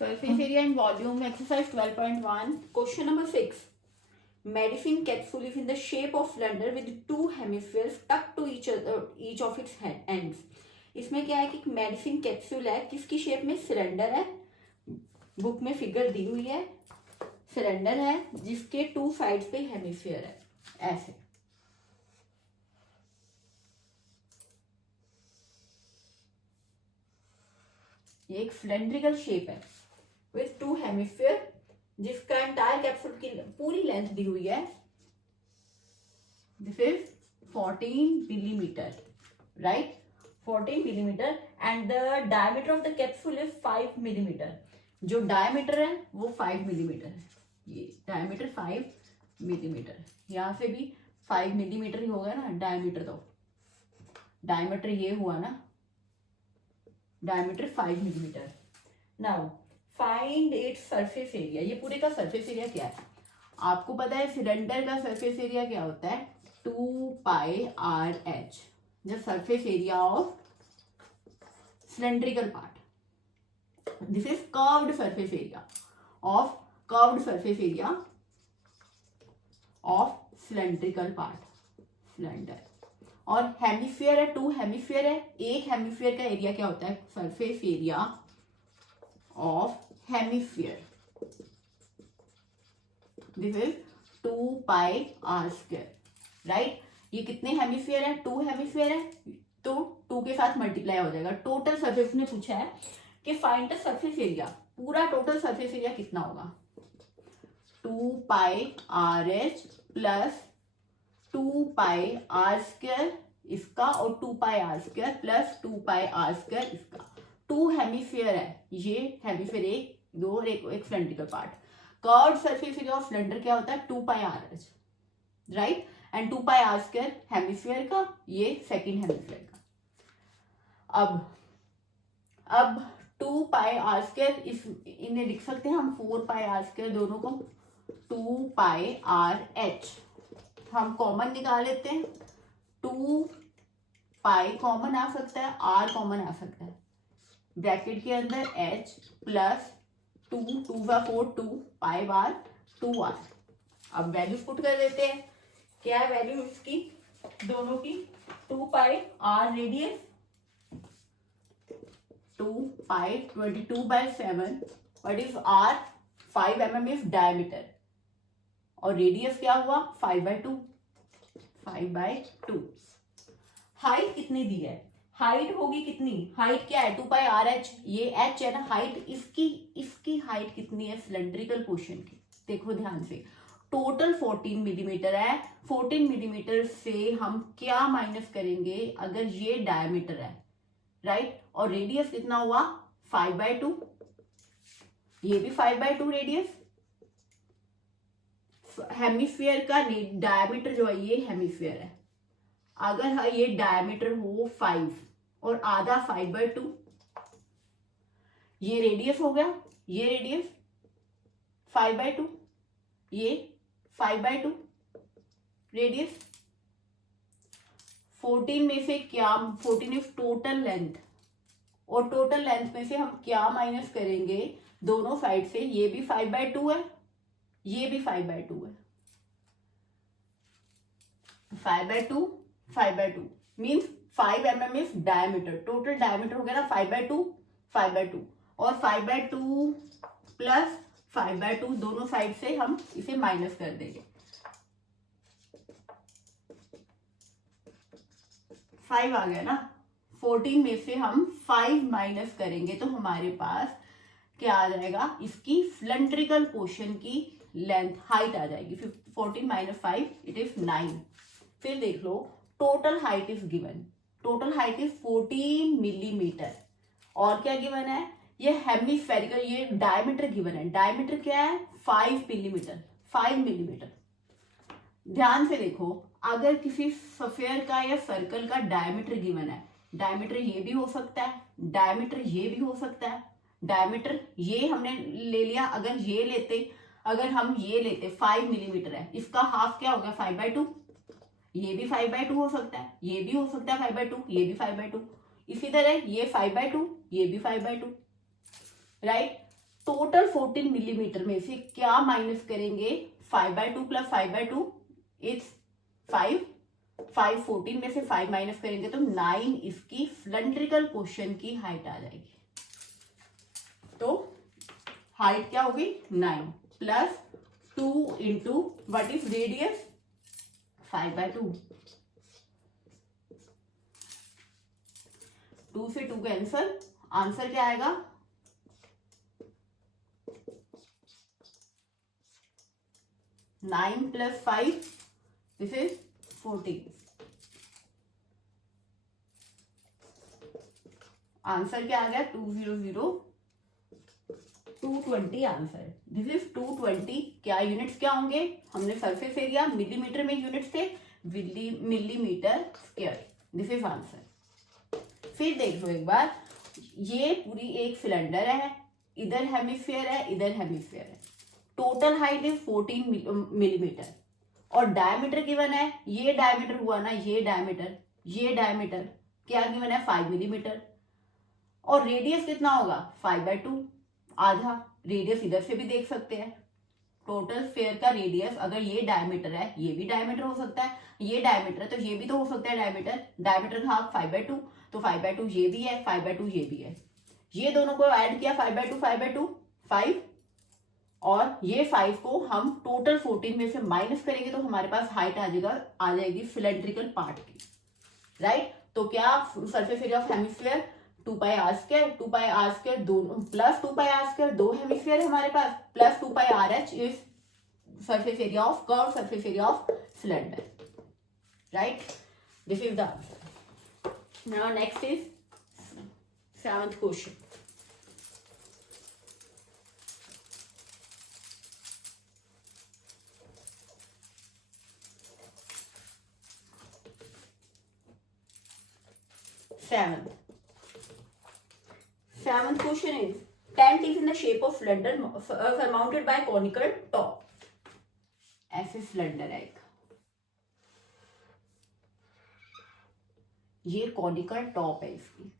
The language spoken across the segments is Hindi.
Surface area and volume, exercise 12.1, question number 6. Medicine capsule is in the shape of cylinder with two hemispheres stuck to each of its ends. इसमें क्या है कि मेडिसिन कैप्सूल है, किसकी शेप में? सिलेंडर है, बुक में फिगर दी हुई है, सिलेंडर है जिसके टू साइड्स पे हेमिस्फीयर है, ऐसे। ये एक सिलेंड्रिकल शेप है विथ टू हेमिस्फीयर, जिसका एंटायर कैप्सूल की पूरी लेंथ दी हुई है। This is 14 millimetre, right, 14 millimetre, and the diameter of the capsule is 5 millimetre. जो डायमीटर है वो 5 मिलीमीटर है, ये डायमीटर 5 मिलीमीटर। यहां से भी 5 मिलीमीटर ही होगा ना डायमीटर, तो डायमीटर ये हुआ ना, diameter 5 millimetre. Now find its surface area. ये पूरे का सरफेस एरिया क्या है? आपको पता है सिलेंडर का सरफेस एरिया क्या होता है? 2 pi R H, the surface area of cylindrical part. This is curved surface area of cylindrical part, cylinder. और हेमिस्फीयर है, 2 हेमिस्फीयर है, एक हेमिस्फीयर का एरिया क्या होता है? Surface area of hemisphere, this is 2 pi are square, right. ये कितने हेमिस्फीयर है? 2 हेमिस्फीयर है, तो 2 के साथ मल्टीप्लाई हो जाएगा। टोटल सरफेस ने पूछा है कि फाइंड द सरफेस एरिया, पूरा टोटल सरफेस एरिया कितना होगा? 2 pi R H plus 2 pi are square इसका, और 2 pi are square plus 2 pi are square इसका। 2 हेमिस्फीयर है, ये हेमिस्फीयर 1, 2 और एक cylindrical part. Curved surface area of cylinder क्या होता है? 2 pi R H, right, and 2 pi are square hemisphere का, ये सेकंड हेमिस्फीयर का। अब 2 पाई आर स्क्वायर, इन्हें लिख सकते हैं हम 4 पाई आर स्क्वायर, दोनों को 2 पाई आर एच हम कॉमन निकाल लेते हैं। 2 पाई कॉमन आ सकता है, आर कॉमन आ सकता है, ब्रैकेट के अंदर h प्लस 2, 2 का 4, 2 पाई बार 2 आर। अब वैल्यूज पुट कर देते हैं, क्या है वैल्यू इसकी दोनों की? 2 pi R radius, 2 pi 22/7, what is R? 5 mm is diameter, और रेडियस क्या हुआ? 5/2, 5/2। हाइट कितनी दी है? हाइट होगी कितनी? हाइट क्या है? 2 पाई आर एच, ये एच है ना हाइट, इसकी हाइट कितनी है सिलेंड्रिकल पोर्शन की? देखो ध्यान से, टोटल 14 मिलीमीटर है। 14 मिलीमीटर से हम क्या माइनस करेंगे? अगर ये डायमीटर है, राइट, और रेडियस कितना हुआ? 5/2, ये भी 5/2 रेडियस। हेमिस्फीयर का डायमीटर जो है, ये हेमिस्फीयर है, अगर ये डायमीटर हो 5 और आधा 5/2, ये रेडियस हो गया, ये रेडियस 5/2, ये 5/2 रेडियस। 14 में से क्या? 14 इज टोटल लेंथ, और टोटल लेंथ में से हम क्या माइनस करेंगे? दोनों साइड से, ये भी 5/2 है, ये भी 5/2 है, 5/2 5/2 means 5 mm is diameter. Total diameter हो गया ना 5/2, और 5/2 प्लस 5/2 दोनों साइड से हम इसे माइनस कर देंगे। 5 आ गया ना, 14 में से हम 5 माइनस करेंगे तो हमारे पास क्या आ जाएगा? इसकी सिलेंड्रिकल पोर्शन की लेंथ, हाइट आ जाएगी। 14 माइनस 5 इट इज 9। फिर देख लो, total height is given, total height is 14 millimetre, और क्या गिवन है? ये हेमिस्फेरिकल, ये डायमीटर गिवन है। डायमीटर क्या है? 5 मिलीमीटर, 5 मिलीमीटर। ध्यान से देखो, अगर किसी स्फीयर का या सर्कल का डायमीटर गिवन है, डायमीटर ये भी हो सकता है, डायमीटर ये भी हो सकता है, डायमीटर ये हमने ले लिया, अगर हम ये लेते 5 मिलीमीटर है, इसका हाफ क्या होगा? 5/2, ये भी 5/2 हो सकता है, ये भी हो सकता है 5/2, ये भी 5/2, इसी तरह ये 5/2, ये भी 5/2, राइट। टोटल 14 मिलीमीटर में से क्या माइनस करेंगे? 5/2 प्लस 5/2 इज 5, 5 14 में से 5 माइनस करेंगे तो 9 इसकी सिलेंड्रिकल पोर्शन की हाइट आ जाएगी। तो हाइट क्या होगी? 9 plus 2 into what is radius? 5/2। 2 से 2 कैंसल, आंसर क्या आएगा? 9 प्लस 5 दिस इज 14। आंसर क्या आ गया? 200, 220 आंसर। This is 220। क्या यूनिट्स क्या होंगे? हमने सरफेस एरिया मिलीमीटर में यूनिट्स थे, millimetre square. This is answer. फिर देख लो एक बार, ये पूरी एक सिलेंडर है, इधर हेमिस्फीयर है, इधर हेमिस्फीयर है। टोटल हाइट इज 14 मिलीमीटर और डायमीटर गिवन है। ये डायमीटर हुआ ना, ये डायमीटर क्या गिवन है? 5 मिलीमीटर। और रेडियस कितना होगा? 5/2, आधा। रेडियस इधर से भी देख सकते हैं। टोटल स्फीयर का रेडियस, अगर ये डायमीटर है, ये भी डायमीटर हो सकता है, ये डायमीटर है तो ये भी तो हो सकता है डायमीटर। डायमीटर का हाफ 5/2, तो 5/2 ये भी है, 5/2 ये भी है। ये दोनों को ऐड किया 5/2 5/2 5, और ये 5 को हम टोटल 14 में से माइनस करेंगे तो हमारे पास हाइट आ जाएगी सिलेंड्रिकल पार्ट की, राइट। तो क्या surface area of hemisphere 2πr², 2πr² दोनों प्लस 2πr², दो हेमिस्फीयर है हमारे पास, plus 2πrh is surface area of curve, surface area of cylinder, right. This is the answer. Now next is 7th question. Seventh question is, tent is in the shape of cylinder surmounted by conical top. ऐसे सिलेंडर है एक, ये कॉनिकल टॉप है इसकी,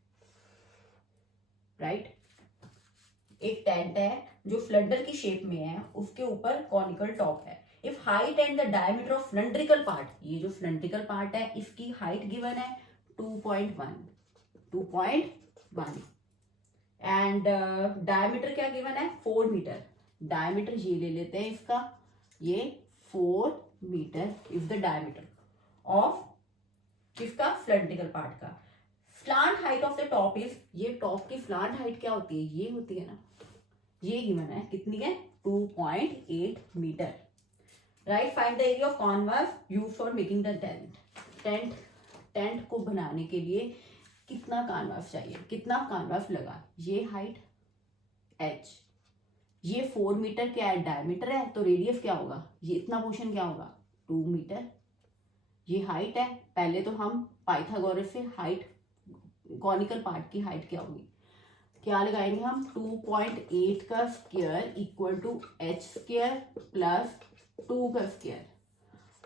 राइट। एक टेंट है जो सिलेंडर की शेप में है, उसके ऊपर कॉनिकल टॉप है। If height and the diameter of cylindrical part, ये जो सिलेंड्रिकल पार्ट है इसकी हाइट गिवन है 2.1 एंड डायमीटर क्या गिवन है? 4 मीटर। डायमीटर ये ले लेते हैं इसका, ये 4 metre is the diameter of किसका? सिलेंड्रिकल पार्ट का। Slant height of the top is, ये टॉप की स्लांट हाइट क्या होती है? ये होती है ना, ये गिवन है, कितनी है? 2.8 metre, right. Find the area of canvas used for making the tent. Tent को बनाने के लिए कितना कानवास चाहिए? कितना कानवास लगा? ये हाइट h, ये 4 मीटर क्या है? डायमीटर है, तो रेडियस क्या होगा? ये इतना पोर्शन क्या होगा? 2 मीटर। ये हाइट है। पहले तो हम पाइथागोरस से हाइट, कॉनिकल पार्ट की हाइट क्या होगी, क्या लगाएंगे हम? 2.8 का square equal to h square plus 2 का square.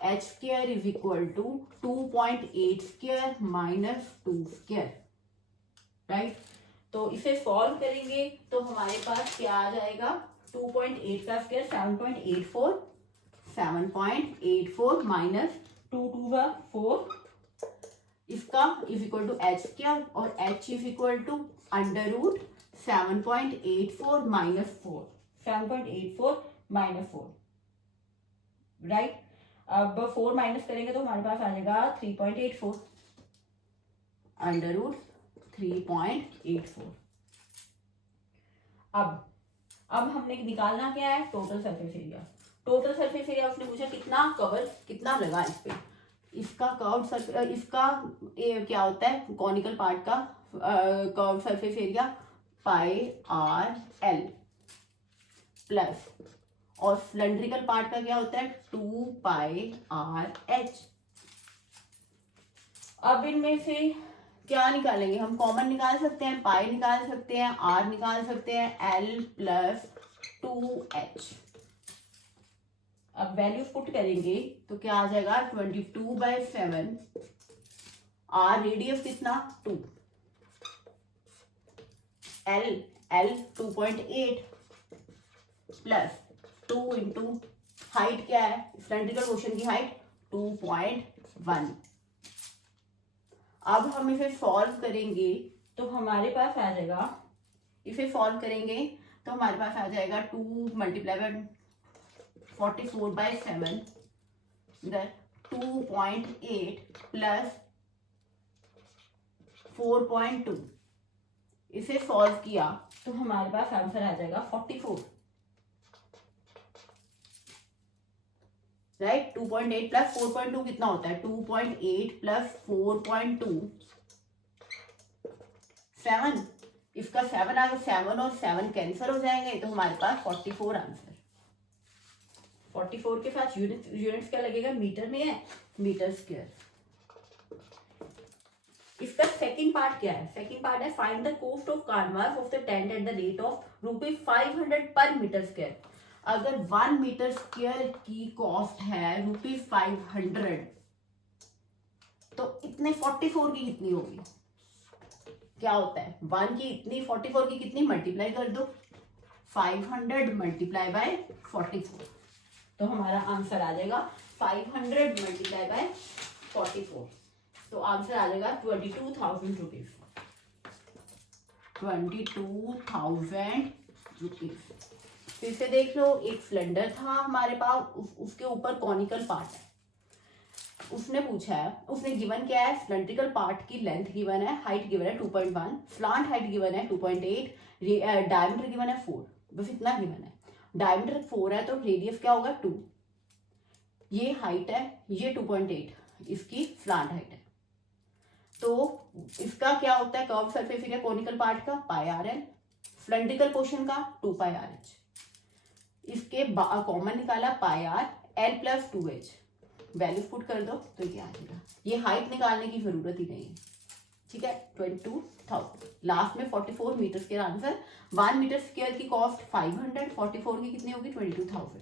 h square is equal to 2.8 square minus 2 square, right. तो इसे सॉल्व करेंगे तो हमारे पास क्या आ जाएगा? 2.8 का स्क्वायर 7.84, 7.84 माइनस 2 2 4, इसका is equal to h square, और h is equal to under root 7.84 minus 4, 7.84 minus 4, right. अब 4 माइनस करेंगे तो हमारे पास आ जाएगा 3.84 अंडर रूट 3.84। अब हमने निकालना क्या है? Total surface area. Total surface area उसने पूछा कितना कवर, कितना लगा इस पे। इसका कर्व, इसका क्या होता है? कॉनिकल पार्ट का curve surface area πr/l plus, और सिलेंड्रिकल पार्ट का क्या होता है? 2πrh। अब इनमें से क्या निकालेंगे हम? कॉमन निकाल सकते हैं, पाई निकाल सकते हैं, r निकाल सकते हैं, l प्लस 2h। अब वैल्यूज पुट करेंगे तो क्या आ जाएगा? 22/7। r रेडियस कितना? 2, l 2.8 प्लस 2 इंटू हाइट क्या है, सिलेंड्रिकल पोर्शन की हाइट 2.1। अब हम इसे सॉल्व करेंगे तो हमारे पास आ जाएगा, इसे सॉल्व करेंगे तो हमारे पास आ जाएगा 2 मल्टीप्लाई बाय 44/7 इधर 2.8 प्लस 4.2। इसे सॉल्व किया तो हमारे पास आंसर आ जाएगा 44, राइट। 2.8 प्लस 4.2 कितना होता है, 2.8 प्लस 4.2 7। इसका 7 आ गया, 7 और 7 कैंसिल हो जाएंगे तो हमारे पास 44 आंसर। 44 के साथ यूनिट्स क्या लगेगा, मीटर में है, मीटर स्क्वायर। इसका सेकंड पार्ट क्या है, सेकंड पार्ट है find the cost of canvas of the tent at the rate of ₹500 पर मीटर स्क्वायर। अगर 1 मीटर स्क्वायर की कॉस्ट है ₹500 तो इतने 44 की कितनी होगी, क्या होता है 1 की इतनी 44 की कितनी मल्टीप्लाई कर दो, 500 मल्टीप्लाई बाय 44, तो हमारा आंसर आ जाएगा 500 मल्टीप्लाई बाय 44, तो आंसर आ जाएगा 22,000 रुपीज, 22,000 रुपीज। फिर से देख लो, एक सिलेंडर था हमारे पास, उसके ऊपर कॉनिकल पार्ट है, उसने पूछा है, उसने गिवन क्या है, सिलेंड्रिकल पार्ट की लेंथ गिवन है, हाइट गिवन है 2.1, स्लांट हाइट गिवन है 2.8, डायमीटर गिवन है 4, बस इतना गिवन है। डायमीटर 4 है तो रेडियस क्या होगा 2, ये हाइट है, ये 2.8 इसकी स्लांट हाइट है। तो इसका क्या होता है, curve surface area conical part का πr/l, सिलेंड्रिकल पोर्शन का 2πrh। इसके कॉमन निकाला πr/l plus 2h, value put कर दो तो ये आ जाएगा। ये हाइट निकालने की जरूरत ही नहीं है, ठीक है। 22,000 लास्ट में 44 metre square answer. 1 metre square की कॉस्ट 500, 44 की कितनी होगी 22,000।